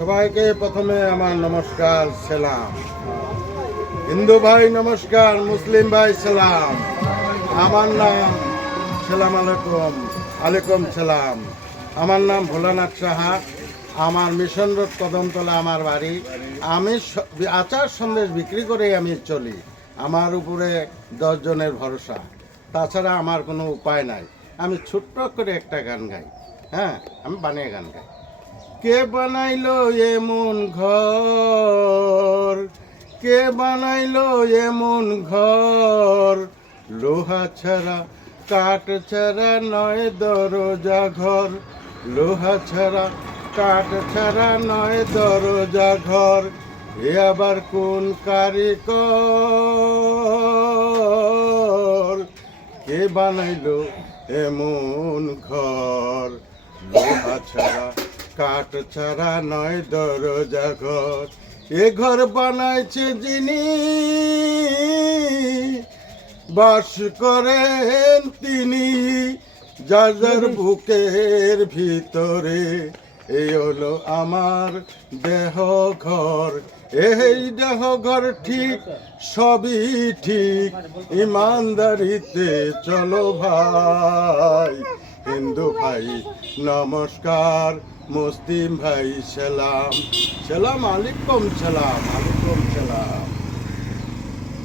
সবাইকে প্রথমে আমার নমস্কার সালাম। হিন্দু ভাই নমস্কার, মুসলিম ভাই সালাম। আমার নাম সালাম আলাইকুম, আলাইকুম সালাম। আমার নাম ভোলানাথ সাহা। আমার মিশন রোড কদমতলা আমার বাড়ি। আমি আচার সন্দেশ বিক্রি করে আমি চলি। আমার উপরে 10 জনের ভরসা, তাছাড়া আমার কোনো উপায় নাই। আমি ছোট্ট করে একটা গান গাই। হ্যাঁ, আমি বানিয়ে গান গাই। কে বানাইলো এমন ঘর, কে বানাইলো এমন ঘর, লোহা ছাড়া কাঠ ছাড়া নয় দরজা ঘর, লোহা ছাড়া কাঠ ছাড়া নয় দরজা ঘর, এ আবার কোন কারিগর, কে বানাইলো এমন ঘর, লোহা ছাড়া কাঠ ছাড়া নয় দরজা ঘর, এ ঘর বানাইছে যিনি বাস করেন তিনি, যার যার বুকের ভিতরে, এই হলো আমার দেহ ঘর। এই দেহ ঘর ঠিক, সবই ঠিক, ইমানদারিতে চলো ভাই। হিন্দু ভাই নমস্কার, মুসলিম ভাই সালাম, সালাম আলাইকুম, সালাম আলাইকুম সালাম।